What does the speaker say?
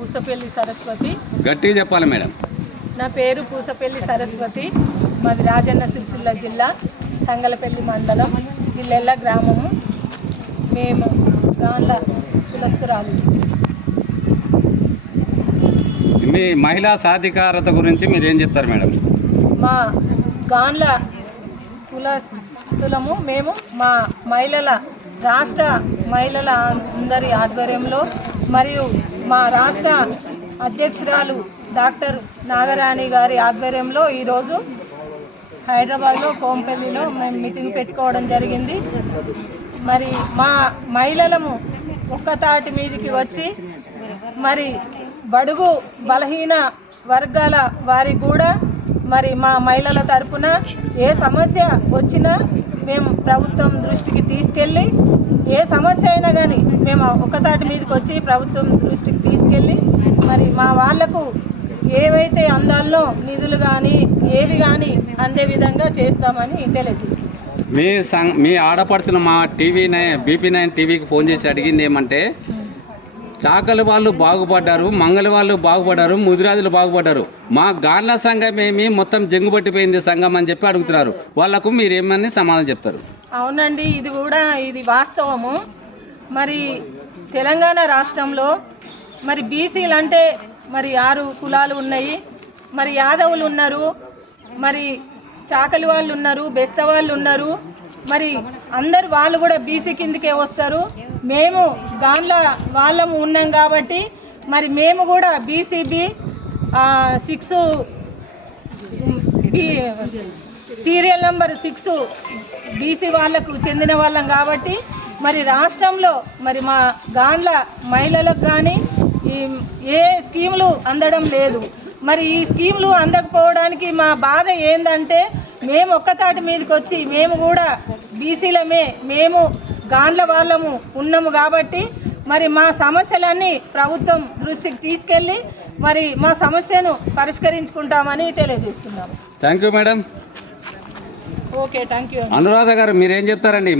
పూసపల్లి సరస్వతి. గట్టిగా చెప్పాలి మేడం. నా పేరు పూసపల్లి సరస్వతి. మాది రాజన్న సిరిసిల్ల జిల్లా తంగలపల్లి మండలం జిల్లెల్ల గ్రామము. మేము గాన్ల కులస్తురాలు. మీ మహిళా సాధికారత గురించి మీరు ఏం చెప్తారు మేడం? మా గాన్ల కులస్తులము మేము మా మహిళల రాష్ట్ర మహిళల అందరి ఆధ్వర్యంలో మరియు మా రాష్ట్ర అధ్యక్షురాలు డాక్టర్ నాగరాణి గారి ఆధ్వర్యంలో ఈరోజు హైదరాబాద్లో కోంపల్లిలో మేము మీటింగ్ పెట్టుకోవడం జరిగింది. మరి మా మహిళలము ఒక్కతాటి మీదకి వచ్చి మరి బడుగు బలహీన వర్గాల వారికి కూడా మరి మా మహిళల తరపున ఏ సమస్య వచ్చినా మేము ప్రభుత్వం దృష్టికి తీసుకెళ్ళి ఏ సమస్య అయినా కానీ మేము ఒక్కతాటి మీదకి వచ్చి ప్రభుత్వం దృష్టికి తీసుకెళ్ళి మరి మా వాళ్లకు ఏవైతే అందాల్లో నిధులు కానీ ఏవి కానీ అందే విధంగా చేస్తామని తెలియజేస్తాం. మీ ఆడపడుచున మా BP9 టీవీకి ఫోన్ చేసి అడిగింది ఏమంటే, చాకలి వాళ్ళు బాగుపడ్డారు, మంగళి వాళ్ళు బాగుపడ్డారు, ముదిరాజులు బాగుపడ్డారు, మా గాన్ల సంఘం ఏమి మొత్తం జంగుబట్టిపోయింది సంఘం అని చెప్పి అడుగుతున్నారు. వాళ్ళకు మీరు ఏమని సమాధానం చెప్తారు? అవునండి, ఇది వాస్తవము. మరి తెలంగాణ రాష్ట్రంలో మరి బీసీలు అంటే మరి 6 కులాలు ఉన్నాయి. మరి యాదవులు ఉన్నారు, మరి చాకలి వాళ్ళు ఉన్నారు, బెస్త వాళ్ళు ఉన్నారు. మరి అందరు వాళ్ళు కూడా బీసీ కిందకే వస్తారు. మేము గాన్ల వాళ్ళము ఉన్నాం కాబట్టి మరి మేము కూడా BCB 6 సీరియల్ నెంబర్ 6 బీసీ వాళ్ళకు చెందిన వాళ్ళం కాబట్టి మరి రాష్ట్రంలో మరి మా గాన్ల మహిళలకు కానీ ఏ స్కీములు అందడం లేదు. మరి ఈ స్కీములు అందకపోవడానికి మా బాధ ఏంటంటే, మేము ఒక్కతాటి మీదకి వచ్చి మేము కూడా బీసీలమే, మేము గాన్ల వాళ్ళము ఉన్నాము కాబట్టి మరి మా సమస్యలన్నీ ప్రభుత్వం దృష్టికి తీసుకెళ్ళి మరి మా సమస్యను పరిష్కరించుకుంటామని తెలియజేస్తున్నాము. Thank you madam. Okay, thank you. Anuradha గారు మీరేం చెప్తారండి?